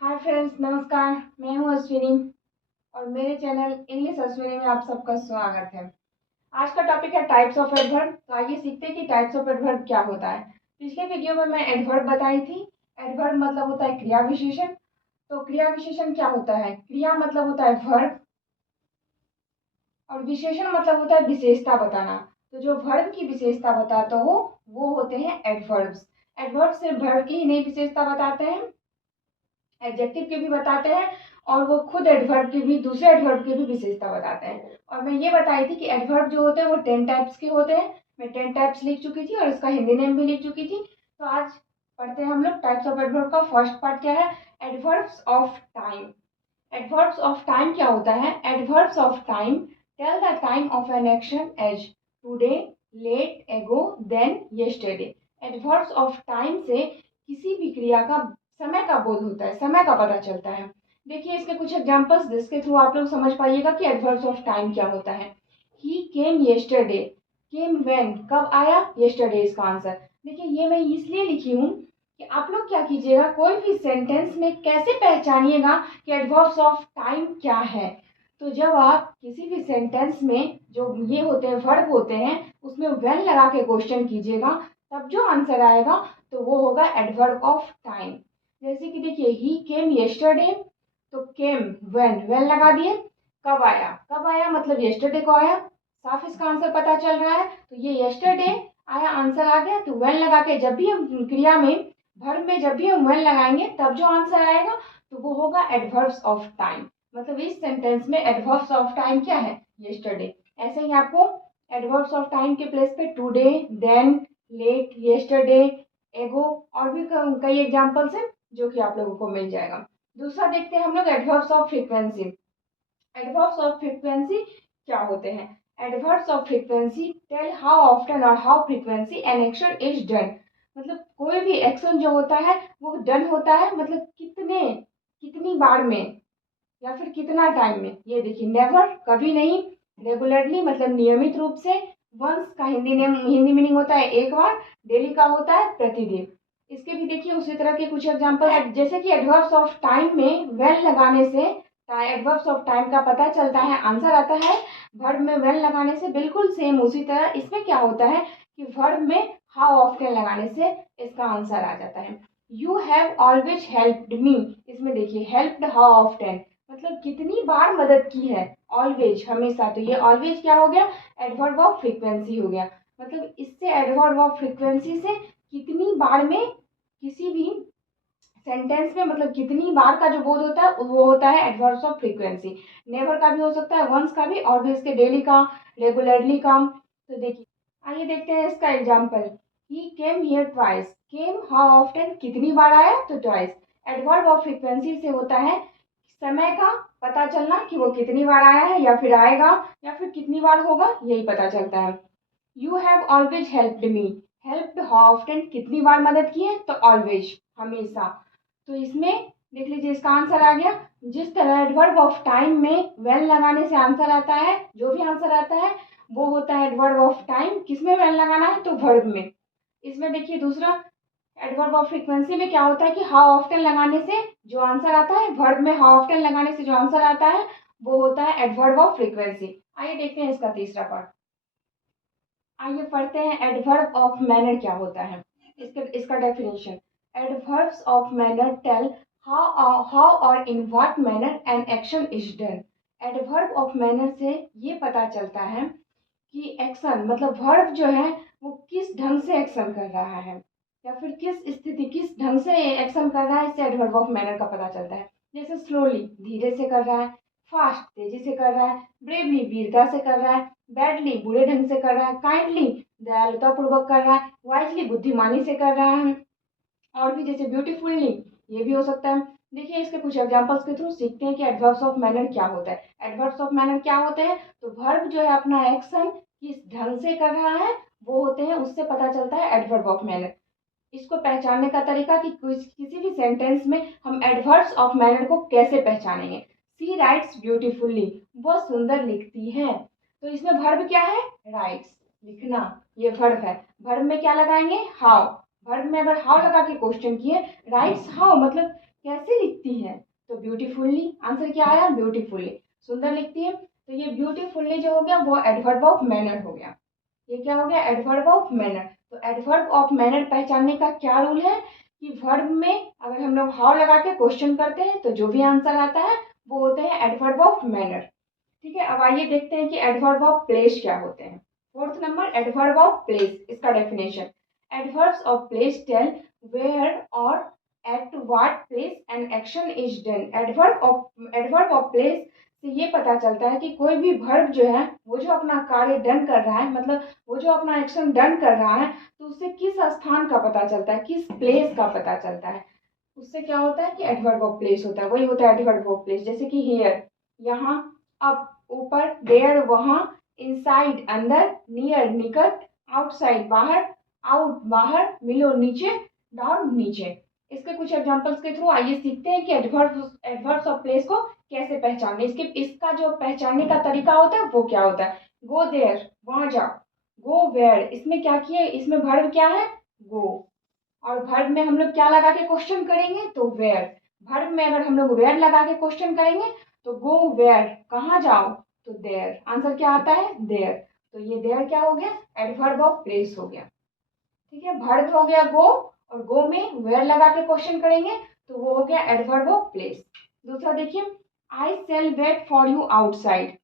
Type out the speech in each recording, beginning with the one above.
Hi friends, नमस्कार। मैं हूँ अश्विनी और मेरे चैनल इंग्लिश अश्विनी में आप सबका स्वागत है। आज का टॉपिक है टाइप्स ऑफ एडवर्ब। तो आइए सीखते हैं कि टाइप्स ऑफ एडवर्ब क्या होता है। पिछले वीडियो में मैं एडवर्ब बताई थी। एडवर्ब मतलब होता है क्रिया विशेषण। तो क्रिया विशेषण क्या होता है? क्रिया मतलब होता है वर्ब और विशेषण मतलब होता है विशेषता बताना। तो जो वर्ब की विशेषता बताता हो वो होते हैं एडवर्ब्स। एडवर्ब सिर्फ वर्ब की ही नहीं विशेषता बताते हैं, एडजेक्टिव के भी बताते हैं और वो खुद एडवर्ब की भी, दूसरे एडवर्ब की भी विशेषता बताते हैं। और मैं ये बताई थी कि एडवर्ब जो होते हैं वो 10 टाइप्स के होते हैं। मैं 10 टाइप्स लिख चुकी थी और इसका हिंदी नेम भी लिख चुकी थी। तो आज पढ़ते हैं हम लोग टाइप्स ऑफ एडवर्ब का। फर्स्ट पार्ट क्या है? Adverbs of time. Adverbs of time क्या होता है? Adverbs of time tell the time of an action as today, late, ago, then, yesterday. Adverbs of time से किसी भी क्रिया का समय का बोध होता है, समय का पता चलता है। देखिए इसके कुछ एग्जांपल्स जिसके थ्रू आप लोग समझ पाइएगा कि एडवर्ब्स ऑफ टाइम क्या होता है। ही केम येस्टरडे, केम व्हेन, कब आया? येस्टरडे इसका आंसर। देखिए ये मैं इसलिए लिखी हूँ कि आप लोग क्या कीजिएगा, कोई भी सेंटेंस में कैसे पहचानिएगा कि एडवर्ब्स ऑफ टाइम क्या है। तो जब आप किसी भी सेंटेंस में जो ये होते हैं वर्ब होते हैं उसमें व्हेन लगा के क्वेश्चन कीजिएगा, तब जो आंसर आएगा तो वो होगा एडवर्ब ऑफ टाइम। जैसे कि देखिए ही केम येस्टरडे, तो केम व्हेन लगा दिए। कब आया? कब आया मतलब येस्टरडे को आया, साफ इसका आंसर पता चल रहा है। तो ये येस्टरडे आया, आंसर आ गया। तो व्हेन लगा के जब भी हम क्रिया में, वर्ब में जब भी हम व्हेन लगाएंगे तब जो आंसर आएगा तो वो होगा एडवर्ब्स ऑफ टाइम। मतलब इस सेंटेंस में एडवर्ब्स ऑफ टाइम क्या है? येस्टरडे। ऐसे ही आपको एडवर्ब्स ऑफ टाइम के प्लेस पे टुडे, देन, लेट, येस्टरडे, एगो और भी कई एग्जांपल्स हैं जो कि आप लोगों को मिल जाएगा। दूसरा देखते हैं हम लोग adverbs of frequency. Adverbs of frequency क्या होते हैं? Adverbs of frequency tell how often और how frequency an action is done. मतलब कोई भी एक्शन जो होता है वो डन होता है, मतलब कितने, कितनी बार में या फिर कितना टाइम में। ये देखिए नेवर कभी नहीं, रेगुलरली मतलब नियमित रूप से, वंस का हिंदी मीनिंग होता है एक बार, डेली का होता है प्रतिदिन। इसके भी देखिए उसी तरह के कुछ एग्जांपल है, जैसे कि एडवर्ब्स ऑफ टाइम में व्हेन लगाने से एडवर्ब्स ऑफ टाइम का पता चलता है, आंसर आता है। वर्ब में व्हेन लगाने से बिल्कुल सेम उसी तरह इसमें क्या होता है कि वर्ब में हाउ ऑफ्टन लगाने से इसका आंसर आ जाता है। You have always helped me, इसमें देखिए हेल्प्ड हाउ ऑफ्टन मतलब कितनी बार मदद की है, ऑलवेज हमेशा। तो ये ऑलवेज क्या हो गया? एडवर्ब ऑफ फ्रीक्वेंसी हो गया। मतलब इससे एडवर्ब ऑफ फ्रीक्वेंसी से कितनी बार में किसी भी सेंटेंस में, मतलब कितनी बार का जो बोध होता है वो होता है एडवर्ब्स ऑफ फ्रीक्वेंसी। नेवर का भी हो सकता है, वंस का भी, और भी इसके डेली का, रेगुलरली का। तो देखिए आइए देखते हैं इसका example. He came here twice, came how often कितनी बार आया? तो ट्वाइस। एडवर्ब ऑफ फ्रीक्वेंसी से होता है समय का पता चलना कि वो कितनी बार आया है या फिर आएगा या फिर कितनी बार होगा, यही पता चलता है। You have always helped me, helped how often कितनी बार मदद की है? तो ऑलवेज हमेशा। तो इसमें देख लीजिए इसका आंसर आ गया। जिस तरह एडवर्ब ऑफ टाइम में व्हेन लगाने से आंसर आता है, जो भी आंसर आता है वो होता है एडवर्ब ऑफ टाइम। किसमें व्हेन लगाना है? तो वर्ब में। इसमें देखिए दूसरा एडवर्ब ऑफ फ्रीक्वेंसी में क्या होता है कि हाउ ऑफ्टन लगाने से जो आंसर आता है, वर्ब में हाउ ऑफ्टन लगाने से जो आंसर आता है वो होता है एडवर्ब ऑफ फ्रीक्वेंसी। आइए देखते हैं इसका तीसरा पार्ट। आइए पढ़ते हैं एडवर्ब ऑफ मैनर क्या होता है। इसका definition. Adverbs of manner tell how और in what manner an action is done. Adverb of manner से ये पता चलता है कि एक्शन मतलब वर्ब जो है वो किस ढंग से एक्शन कर रहा है या फिर किस स्थिति, किस ढंग से एक्शन कर रहा है, इससे एडवर्ब ऑफ मैनर का पता चलता है। जैसे स्लोली धीरे से कर रहा है, फास्ट तेजी से कर रहा है, ब्रेवली वीरता से कर रहा है, बैडली बुरे ढंग से कर रहा है, काइंडली दयालुता पूर्वक कर रहा है, वाइजली बुद्धिमानी से कर रहा है, और भी जैसे ब्यूटीफुल्ली, ये भी हो सकता है। देखिए इसके कुछ एग्जांपल्स के थ्रू सीखते हैं कि एडवर्ब्स ऑफ मैनर क्या होता है। एडवर्ब्स ऑफ मैनर क्या होते हैं? तो वर्ब जो है अपना एक्शन किस ढंग से कर रहा है वो होते हैं, उससे पता चलता है एडवर्ब ऑफ मैनर। इसको पहचानने का तरीका कि किसी भी सेंटेंस में हम एडवर्ब्स ऑफ मैनर को कैसे पहचानेंगे। सी राइट्स ब्यूटीफुल्ली, वह सुंदर लिखती है। तो इसमें वर्ब क्या है? राइट्स, लिखना, ये वर्ब है। वर्ब में क्या लगाएंगे? हाउ। वर्ब में अगर हाउ लगा के क्वेश्चन किए, राइट्स हाउ मतलब कैसे लिखती लिखती है, तो ब्यूटीफुल्ली, आंसर क्या आया, ब्यूटीफुल्ली, सुंदर लिखती है। तो ये ब्यूटीफुल्ली जो हो गया वो एडवर्ब ऑफ मैनर हो गया। ये क्या हो गया, एडवर्ब ऑफ मैनर। तो एडवर्ब ऑफ मैनर पहचानने का क्या रूल है कि वर्ब में अगर हम लोग हाउ लगा के क्वेश्चन करते हैं तो जो भी आंसर आता है वो होते हैं एडवर्ब ऑफ मैनर। ठीक है, अब आइए देखते हैं कि एडवर्ब ऑफ प्लेस क्या होते हैं। Fourth number, adverb of place, इसका definition. Adverbs of place tell where और at what place an action is done. Adverb of place से ये पता चलता है कि कोई भी वर्ब जो है वो जो अपना कार्य डन कर रहा है, मतलब वो जो अपना एक्शन डन कर रहा है, तो उससे किस स्थान का पता चलता है, किस प्लेस का पता चलता है, उससे क्या होता है कि एडवर्ब ऑफ प्लेस होता है। वही होता है एडवर्ब ऑफ प्लेस। जैसे कि हियर, यहाँ, अप ऊपर, देयर वहाँ, इनसाइड अंदर, नियर निकट, आउटसाइड बाहर, आउट बाहर, बिलो नीचे, डाउन नीचे। इसके कुछ एग्जांपल्स के थ्रू आइए सीखते हैं कि एडवर्ब्स ऑफ प्लेस को कैसे पहचानने। इसका जो पहचानने का तरीका होता है वो क्या होता है। गो देयर, वहां जाओ। गो वेयर, इसमें क्या किए, इसमें वर्ब क्या है, गो। और वर्ब में हम लोग क्या लगा के क्वेश्चन करेंगे, तो वेयर। वर्ब में अगर हम लोग वेयर लगा के क्वेश्चन करेंगे तो गो वेयर, कहाँ जाओ, तो देयर। आंसर क्या आता है, देयर। तो ये देयर क्या हो गया, एडवर्ब ऑफ प्लेस हो गया। ठीक है, वर्ब हो गया गो, और गो में वेयर लगा के क्वेश्चन करेंगे तो वो हो गया एडवर्ब ऑफ प्लेस। दूसरा देखिए, I shall wait for you outside.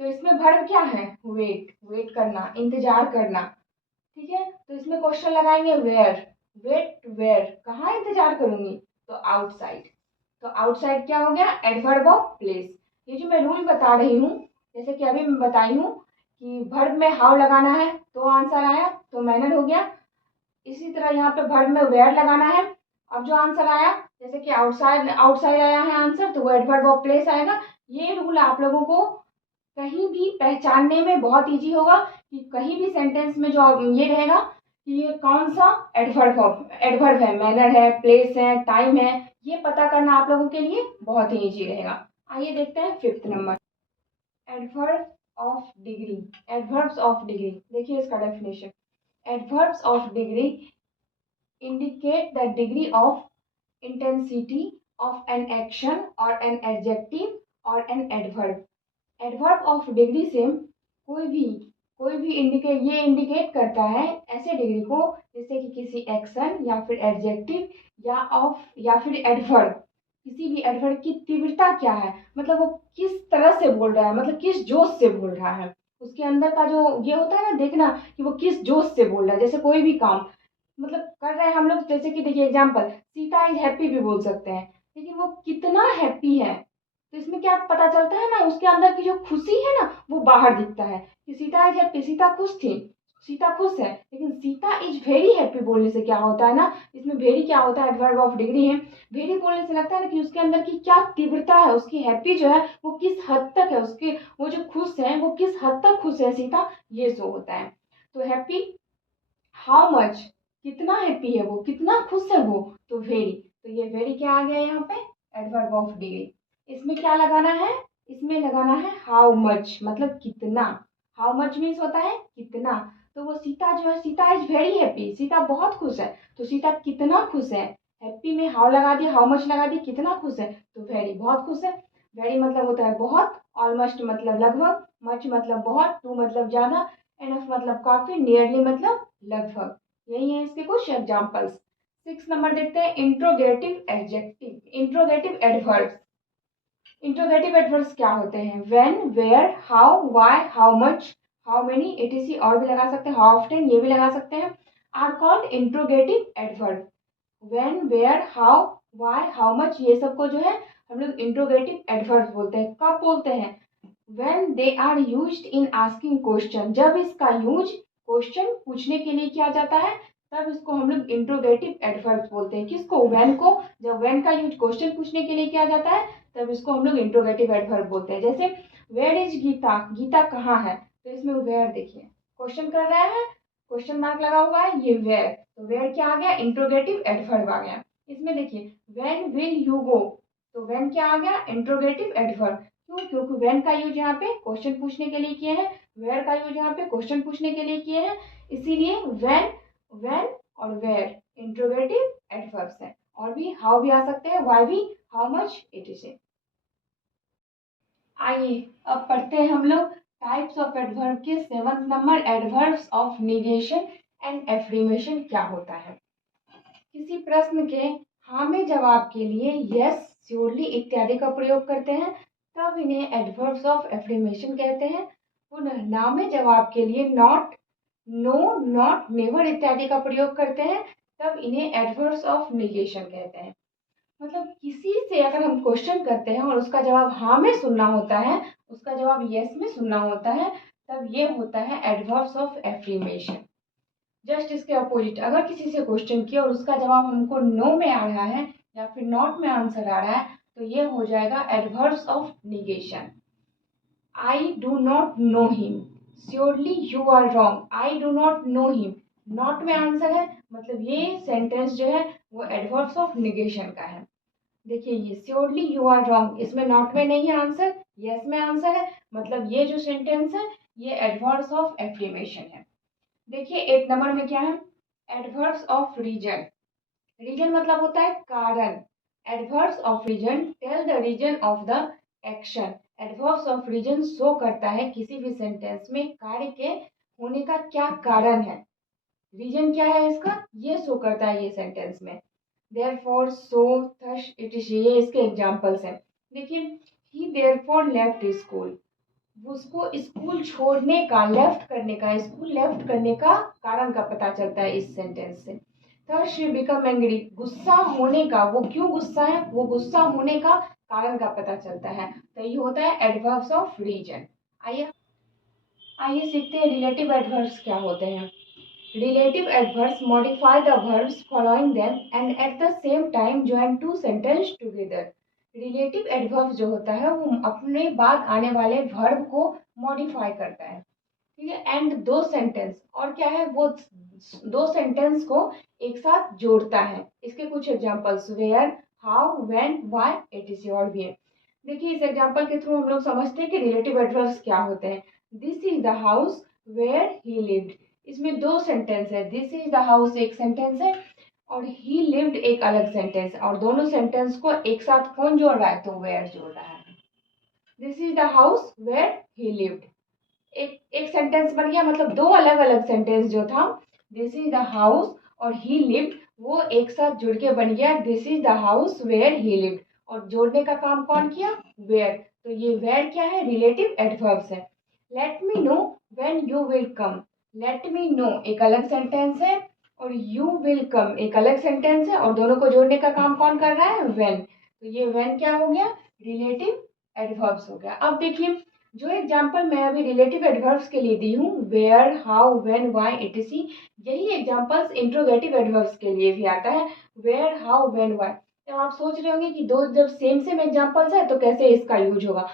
तो इसमें वर्ब क्या है, वेट, वेट करना, इंतजार करना। ठीक है, तो इसमें क्वेश्चन लगाएंगे वेयर, वेट वेयर, कहाँ इंतजार करूंगी, तो आउटसाइड। तो आउटसाइड क्या हो गया, एडवर्ब ऑफ प्लेस। ये जो मैं रूल बता रही हूँ, जैसे कि अभी मैं बताई हूँ कि वर्ब में हाउ लगाना है तो आंसर आया, तो मैनर हो गया। इसी तरह यहाँ पे वर्ब में वेयर लगाना है, अब जो आंसर आया, जैसे कि आउटसाइड, आउटसाइड आया है आंसर, तो वो एडवर्ब ऑफ प्लेस आएगा। ये रूल आप लोगों को कहीं भी पहचानने में बहुत इजी होगा कि कहीं भी सेंटेंस में जो ये रहेगा कि ये कौन सा एडवर्ब है, मैनर है, प्लेस है, टाइम है, ये पता करना आप लोगों के लिए बहुत ही इजी रहेगा। आइए देखते हैं fifth number, adverb of degree. Adverbs of degree, देखिए इसका definition. Adverbs of degree indicate the degree of intensity of an action or an adjective or an adverb। Adverb of degree से कोई भी इंडिकेट करता है ऐसे डिग्री को, जैसे कि किसी एक्शन या फिर एडजेक्टिव या फिर एडवर्ब, किसी भी एडवर्ब की तीव्रता क्या है, मतलब वो किस तरह से बोल रहा है, मतलब किस जोश से बोल रहा है, उसके अंदर का जो ये होता है ना, देखना कि वो किस जोश से बोल रहा है। जैसे कोई भी काम मतलब कर रहे हैं हम लोग, जैसे कि देखिए एग्जाम्पल, सीता इज हैप्पी भी बोल सकते हैं, लेकिन वो कितना हैप्पी है, तो इसमें क्या पता चलता है ना, उसके अंदर की जो खुशी है ना वो बाहर दिखता है कि सीता इज हैप्पी, सीता खुश थी, सीता खुश है। लेकिन सीता इज वेरी हैप्पी बोलने से क्या होता है ना, इसमें वेरी क्या होता है, एडवर्ब ऑफ डिग्री है। वेरी बोलने से लगता है ना कि उसके अंदर की क्या तीव्रता है, उसकी हैप्पी जो है वो किस हद तक है, उसके वो जो खुश है वो किस हद तक खुश है सीता, ये शो होता है। तो हैप्पी, हाउ मच, कितना हैप्पी है वो, कितना खुश है वो, तो वेरी। तो ये वेरी क्या आ गया यहाँ पे, एडवर्ब ऑफ डिग्री। इसमें क्या लगाना है, इसमें लगाना है हाउ मच, मतलब कितना। हाउ मच मीन्स होता है कितना। तो वो सीता जो है, Sita is very happy, Sita बहुत खुश है, तो सीता कितना खुश है, हैप्पी में हाउ लगा दिया, हाउ मच लगा दी, कितना खुश है, तो वेरी, बहुत खुश है। वेरी मतलब होता है बहुत, ऑलमोस्ट मतलब लगभग, मच मतलब बहुत, टू मतलब ज्यादा, एनफ मतलब काफी, नियरली मतलब लगभग। यही है इसके कुछ एग्जांपल्स। 6 नंबर देखते हैं, interrogative adjective, interrogative adverbs. Interrogative adverbs क्या होते हैं, when, where, how, why, how much, how many, etc और भी लगा सकते हैं, हाउ ऑफ्टन ये भी लगा सकते हैं, are called interrogative adverb. When, where, how, why, how much, ये सब को जो है हम लोग इंट्रोगेटिव एडवर्ब्स बोलते हैं। कब बोलते हैं, when they are used in asking question, जब इसका यूज क्वेश्चन पूछने के लिए किया जाता है तब इसको हम लोग इंट्रोगेटिव एडवर्ब्स बोलते हैं। किसको, when को। जब when का यूज क्वेश्चन पूछने के लिए किया जाता है तब इसको हम लोग इंट्रोगेटिव एडवर्ब बोलते हैं। जैसे वेयर इज गीता, गीता कहाँ है, तो इसमें वेयर देखिए क्वेश्चन कर रहा है, क्वेश्चन मार्क लगा हुआ है, ये वेयर, तो वेयर क्या आ गया, इंट्रोगेटिव एडवर्ब आ गया। इसमें देखिए व्हेन विल यू गो, तो व्हेन क्या आ गया, इंट्रोगेटिव एडवर्ब। क्यों, क्योंकि व्हेन का यूज यहाँ पे क्वेश्चन पूछने के लिए किए हैं, वेयर का यूज यहाँ पे क्वेश्चन पूछने के लिए किए हैं, इसीलिए व्हेन, व्हेन और वेयर इंट्रोगेटिव एडवर्ब्स हैं। और भी हाउ भी आ सकते हैं, वाई भी, हाउ मच, etc। आइए अब पढ़ते हैं हम लोग टाइप्स ऑफ एडवर्ब के 7th number, adverbs of negation and affirmation क्या होता है। किसी प्रश्न के हाँ में जवाब के लिए यस, श्योरली इत्यादि का प्रयोग करते हैं तब इन्हें एडवर्ब्स ऑफ एफ्रीमेशन कहते हैं। पुनः ना में जवाब के लिए नॉट, नो, नॉट, नेवर इत्यादि का प्रयोग करते हैं तब इन्हें एडवर्ब्स ऑफ निगेशन कहते हैं। मतलब किसी से अगर हम क्वेश्चन करते हैं और उसका जवाब हाँ में सुनना होता है, उसका जवाब यस में सुनना होता है, तब ये होता है एडवर्ब्स ऑफ एफ्रीमेशन। जस्ट इसके अपोजिट, अगर किसी से क्वेश्चन किया और उसका जवाब हमको नो में आ रहा है या फिर नॉट में आंसर आ रहा है, तो ये हो जाएगा adverbs of negation. I do not know him, surely you are wrong, I do not know him, not में आंसर है, मतलब ये सेंटेंस जो है वो एडवर्ब्स ऑफ निगेशन का है। देखिए ये श्योरली यू आर रॉन्ग, इसमें नॉट में नहीं है आंसर, यस में आंसर है, मतलब ये जो सेंटेंस है ये एडवर्ब्स ऑफ एफ्रीमेशन है। देखिए 8 नंबर में क्या है, एडवर्ब्स ऑफ रीजन। रीजन मतलब होता है कारण। Adverbs of reason tell the reason of the action. Adverbs of reason show करता है किसी भी सेंटेंस में कार्य के होने का क्या कारण है। रीजन क्या है इसका, ये शो करता है ये सेंटेंस में। therefore, so, thus, etc, ये इसके एग्जाम्पल्स हैं। देखिए he therefore left school, उसको स्कूल छोड़ने का, लेफ्ट करने का, स्कूल लेफ्ट करने का कारण का पता चलता है इस सेंटेंस से। थर्ड शी बिकम एंग्री, गुस्सा होने का, वो क्यों गुस्सा है, वो गुस्सा होने का कारण का पता चलता है। तो ये होता है एडवर्ब्स ऑफ रीजन। आइए आइए सीखते हैं रिलेटिव एडवर्ब्स क्या होते हैं। Relative adverbs modify the verbs following them and at the same time join two sentences together. Relative adverbs जो होता है वो अपने बाद आने वाले verb को modify करता है, ठीक है, एंड दो सेंटेंस, और क्या है वो दो सेंटेंस को एक साथ जोड़ता है। इसके कुछ examples where, how, when, why, etcetera और भी है। देखिए इस एग्जांपल के थ्रू हम लोग समझते हैं कि रिलेटिव एडवर्ब्स क्या होते हैं। This is the house where he lived, इसमें दो सेंटेंस है, दिस इज द हाउस एक सेंटेंस है और ही लिव्ड एक अलग सेंटेंस, और दोनों सेंटेंस को एक साथ कौन जोड़ रहा है, तो वेयर जोड़ रहा है। This is the house where he lived, एक एक सेंटेंस बन गया, मतलब दो अलग अलग सेंटेंस जो था दिस इज द हाउस और ही लिव्ड वो एक साथ जुड़ के बन गया this is the house where he lived, और जोड़ने का काम कौन किया, वेयर। तो ये वेयर क्या है, रिलेटिव एडवर्ब्स है। Let me know when you will come, let me know एक अलग सेंटेंस है और यू विल कम एक अलग सेंटेंस है, और दोनों को जोड़ने का काम कौन कर रहा है, व्हेन। तो ये व्हेन क्या हो गया, रिलेटिव एडवर्ब्स हो गया। अब देखिए जो एग्जाम्पल मैं अभी रिलेटिव एडवर्ब्स के लिए दी हूँ, where, how, when, why, etcetera, यही एग्जाम्पल्स इंट्रोगेटिव एडवर्ब्स के लिए भी आता है, वेयर, हाउ, व्हेन, व्हाई। तो आप सोच रहे होंगे कि दो जब सेम सेम एग्जाम्पल्स है तो कैसे इसका यूज होगा।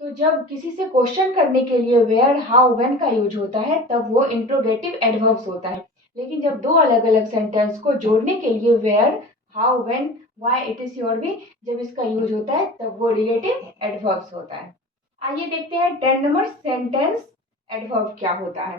तो जब किसी से क्वेश्चन करने के लिए वेयर, हाउ, व्हेन का यूज होता है तब वो इंट्रोगेटिव एडवर्ब्स होता है, लेकिन जब दो अलग अलग सेंटेंस को जोड़ने के लिए where, how, when, why, etcetera और भी जब इसका यूज होता है तब वो रिलेटिव एडवर्ब्स होता है। आइए देखते हैं 10 नंबर, सेंटेंस एडवर्ब क्या होता है।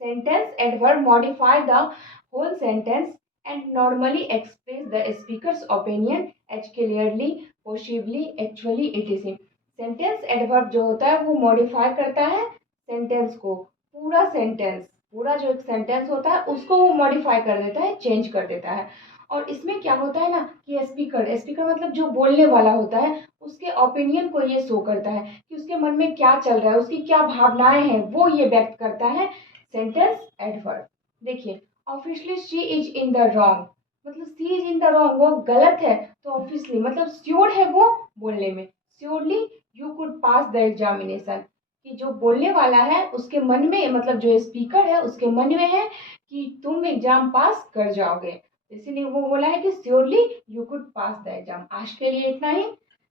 Sentence adverb modify the whole sentence and normally express the speaker's opinion as clearly, possibly, actually, etcetera. Sentence adverb जो होता है वो मॉडिफाई करता है सेंटेंस को, पूरा सेंटेंस, पूरा जो एक सेंटेंस होता है उसको वो मॉडिफाई कर देता है, चेंज कर देता है। और इसमें क्या होता है ना कि स्पीकर, स्पीकर मतलब जो बोलने वाला होता है उसके ओपिनियन को ये शो करता है कि उसके मन में क्या चल रहा है, उसकी क्या भावनाएं हैं, वो ये व्यक्त करता है सेंटेंस एडवर्ब। देखिए obviously she is in the wrong, मतलब she is in the wrong वो गलत है, तो ऑब्वियसली मतलब श्योर है वो बोलने में, surely you could pass the examination, कि जो बोलने वाला है उसके मन में, मतलब जो स्पीकर है उसके मन में है कि तुम एग्जाम पास कर जाओगे, इसीलिए वो बोला है कि surely you could pass the exam. आज के लिए इतना ही,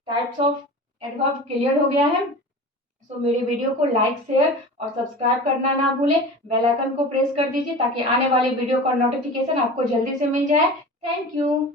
टाइप्स ऑफ एडवर्ब क्लियर हो गया है। सो मेरे वीडियो को लाइक, शेयर और सब्सक्राइब करना ना भूलें, बेल आइकन को प्रेस कर दीजिए ताकि आने वाली वीडियो का नोटिफिकेशन आपको जल्दी से मिल जाए। Thank you.